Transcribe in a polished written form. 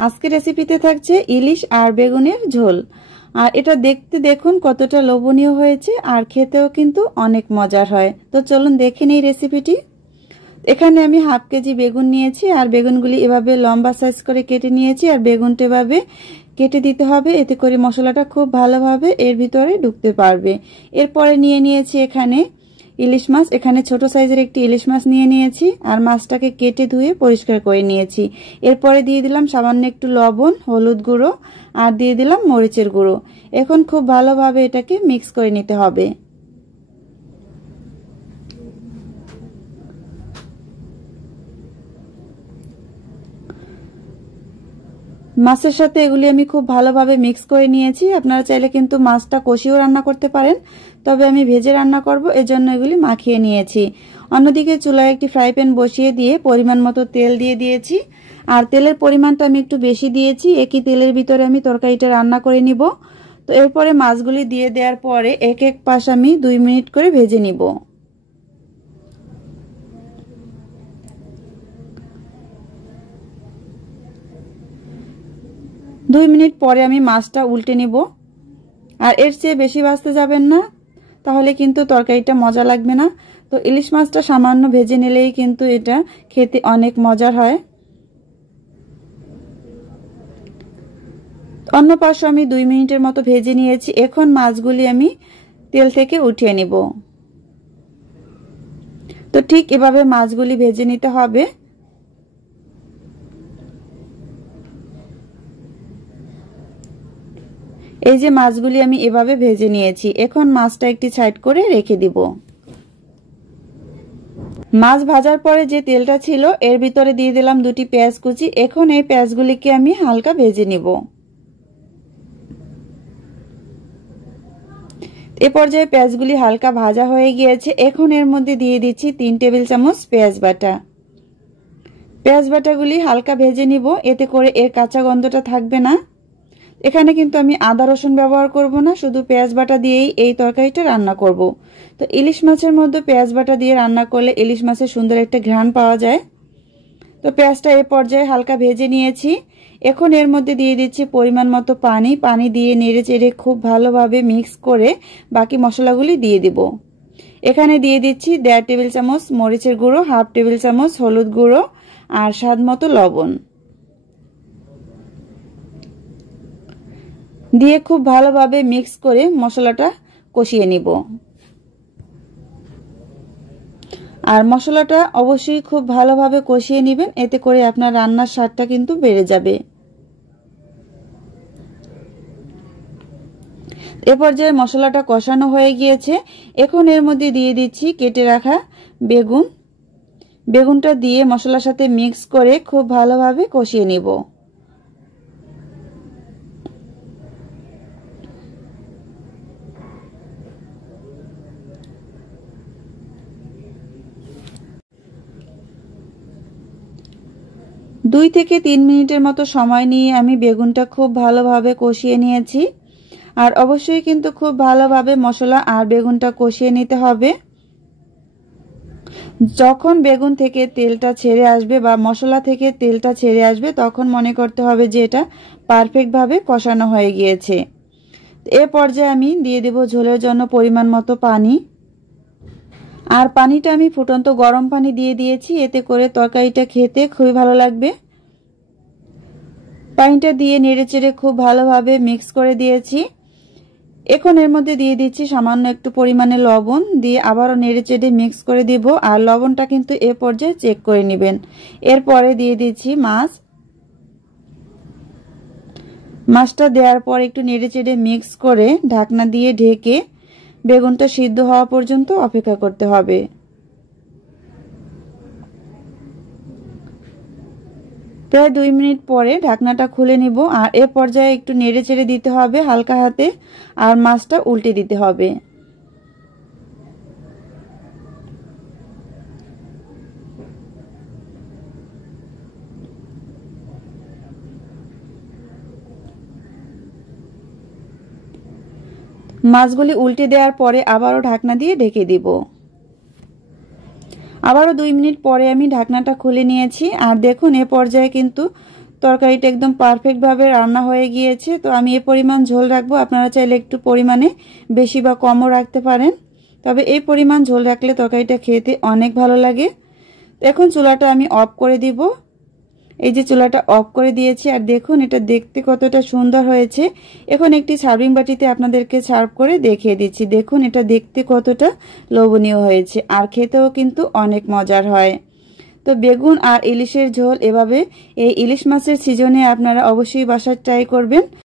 আজকে রেসিপিতে থাকছে ইলিশ আর বেগুনের ঝোল। আর এটা দেখতে দেখুন কতটা লোভনীয় হয়েছে, আর খেতেও কিন্তু অনেক মজার হয়। তো চলুন দেখে নেই রেসিপিটি। এখানে আমি হাফ কেজি বেগুন নিয়েছি, আর বেগুনগুলি এভাবে লম্বা সাইজ করে কেটে নিয়েছি। আর বেগুনটা এভাবে কেটে দিতে হবে, এতে করে মশলাটা খুব ভালোভাবে এর ভিতরে ঢুকতে পারবে। এরপরে নিয়ে নিয়েছি এখানে ইলিশ মাছ। এখানে ছোট সাইজের একটি ইলিশ মাছ নিয়ে নিয়েছি, আর মাছটাকে কেটে ধুয়ে পরিষ্কার করে নিয়েছি। এরপরে দিয়ে দিলাম সামান্য একটু লবণ, হলুদ গুঁড়ো, আর দিয়ে দিলাম মরিচের গুঁড়ো। এখন খুব ভালোভাবে এটাকে মিক্স করে নিতে হবে। মাছের সাথে এগুলি আমি খুব ভালোভাবে মিক্স করে নিয়েছি। আপনারা চাইলে কিন্তু মাছটা কষিয়েও রান্না করতে পারেন, তবে আমি ভেজে রান্না করব, এজন্য এগুলি মাখিয়ে নিয়েছি। অন্যদিকে চুলায় একটি ফ্রাই প্যান বসিয়ে দিয়ে পরিমাণ মতো তেল দিয়ে দিয়েছি। আর তেলের পরিমাণটা আমি একটু বেশি দিয়েছি, একই তেলের ভিতরে আমি তরকারিটা রান্না করে নিব। তো এরপরে মাছগুলি দিয়ে দেওয়ার পরে এক এক পাশ আমি 2 মিনিট করে ভেজে নিব। দুই মিনিট পরে আমি মাছটা উল্টে নিব। আর এর চেয়ে বেশি ভাজতে যাবেন না, তাহলে কিন্তু তরকারিটা মজা লাগবে না। তো ইলিশ মাছটা সামান্য ভেজে নিলেই কিন্তু এটা খেতে অনেক মজার হয়। অন্য পাশে আমি 2 মিনিটের মতো ভেজে নিয়েছি। এখন মাছগুলি আমি তেল থেকে উঠিয়ে নিব। তো ঠিক এভাবে মাছগুলি ভেজে নিতে হবে। এই যে মাছগুলি আমি এভাবে ভেজে নিয়েছি। এখন মাছটা একটি সাইড করে রেখে দিব। মাছ ভাজার পরে যে তেলটা ছিল এর ভিতরে দিয়ে দিলাম 2টি পেঁয়াজ কুচি। এখন এই পেঁয়াজগুলিকে আমি হালকা ভেজে নিব। এ পর্যায়ে পেঁয়াজগুলি হালকা ভাজা হয়ে গিয়েছে। এখন এর মধ্যে দিয়ে দিচ্ছি 3 টেবিল চামচ পেঁয়াজ বাটা। পেঁয়াজ বাটাগুলি হালকা ভেজে নিব, এতে করে এর কাঁচা গন্ধটা থাকবে না। এখানে কিন্তু আমি আদা রসুন ব্যবহার করব না, শুধু পেঁয়াজ বাটা দিয়েই এই তরকারিটা রান্না করব। তো ইলিশ মাছের মধ্যে পেঁয়াজ বাটা দিয়ে রান্না করলে ইলিশ মাছের সুন্দর একটা ঘ্রাণ পাওয়া যায়। তো পেঁয়াজটা এই পর্যায়ে হালকা ভেজে নিয়েছি। এখন এর মধ্যে দিয়ে দিচ্ছি পরিমাণ মতো পানি। পানি দিয়ে নেড়ে চেড়ে খুব ভালোভাবে মিক্স করে বাকি মশলাগুলি দিয়ে দিব। এখানে দিয়ে দিচ্ছি 1.5 টেবিল চামচ মরিচের গুঁড়ো, হাফ টেবিল চামচ হলুদ গুঁড়ো, আর স্বাদ মতো লবণ দিয়ে খুব ভালোভাবে মিক্স করে মশলাটা কষিয়ে নিব। আর মশলাটা অবশ্যই খুব ভালোভাবে কষিয়ে নেবেন, এতে করে আপনার রান্নার স্বাদটা কিন্তু বেড়ে যাবে। এ পর্যায়ে মশলাটা কষানো হয়ে গিয়েছে। এখন এর মধ্যে দিয়ে দিচ্ছি কেটে রাখা বেগুন। বেগুনটা দিয়ে মশলার সাথে মিক্স করে খুব ভালোভাবে কষিয়ে নিব। দুই থেকে 3 মিনিটের মতো সময় নিয়ে আমি বেগুনটা খুব ভালোভাবে কষিয়ে নিয়েছি। আর অবশ্যই কিন্তু খুব ভালোভাবে মশলা আর বেগুনটা কষিয়ে নিতে হবে। যখন বেগুন থেকে তেলটা ছেড়ে আসবে বা মশলা থেকে তেলটা ছেড়ে আসবে, তখন মনে করতে হবে যে এটা পারফেক্টভাবে কষানো হয়ে গিয়েছে। এ পর্যায়ে আমি দিয়ে দেব ঝোলের জন্য পরিমাণ মতো পানি। আর পানিটা আমি ফুটন্ত গরম পানি দিয়ে দিয়েছি, এতে করে তরকারিটা খেতে খুবই ভালো লাগবে। পানিটা দিয়ে নেড়েচেড়ে খুব ভালোভাবে মিক্স করে দিয়েছি। এখন এর মধ্যে দিয়ে দিচ্ছি সামান্য একটু পরিমাণে লবণ, দিয়ে আবারও নেড়েচেড়ে মিক্স করে দিব। আর লবণটা কিন্তু এ পর্যায়ে চেক করে নেবেন। এরপরে দিয়ে দিচ্ছি মাছটা দেওয়ার পর একটু নেড়েচেড়ে মিক্স করে ঢাকনা দিয়ে ঢেকে বেগুনটা সিদ্ধ হওয়া পর্যন্ত অপেক্ষা করতে হবে। প্রায় 2 মিনিট পরে ঢাকনাটা খুলে নিব। আর এ পর্যায়ে একটু নেড়েচেড়ে দিতে হবে হালকা হাতে, আর মাছটা উল্টে দিতে হবে। মাছগুলি উল্টে দেওয়ার পরে আবারও ঢাকনা দিয়ে ঢেকে দিব। আবারও 2 মিনিট পরে আমি ঢাকনাটা খুলে নিয়েছি। আর দেখুন এ পর্যায়ে কিন্তু তরকারিটা একদম পারফেক্টভাবে রান্না হয়ে গিয়েছে। তো আমি এই পরিমাণ ঝোল রাখবো, আপনারা চাইলে একটু পরিমাণে বেশি বা কমও রাখতে পারেন, তবে এই পরিমাণ ঝোল রাখলে তরকারিটা খেতে অনেক ভালো লাগে। এখন চুলাটা আমি অফ করে দিব। এই যে চুলাটা অফ করে দিয়েছি, আর দেখুন এটা দেখতে কতটা সুন্দর হয়েছে। এখন একটি সার্ভিং বাটিতে আপনাদেরকে সার্ভ করে দেখিয়ে দিচ্ছি। দেখুন এটা দেখতে কতটা লোভনীয় হয়েছে, আর খেতেও কিন্তু অনেক মজার হয়। তো বেগুন আর ইলিশের ঝোল এভাবে এই ইলিশ মাছের সিজনে আপনারা অবশ্যই বাসায় ট্রাই করবেন।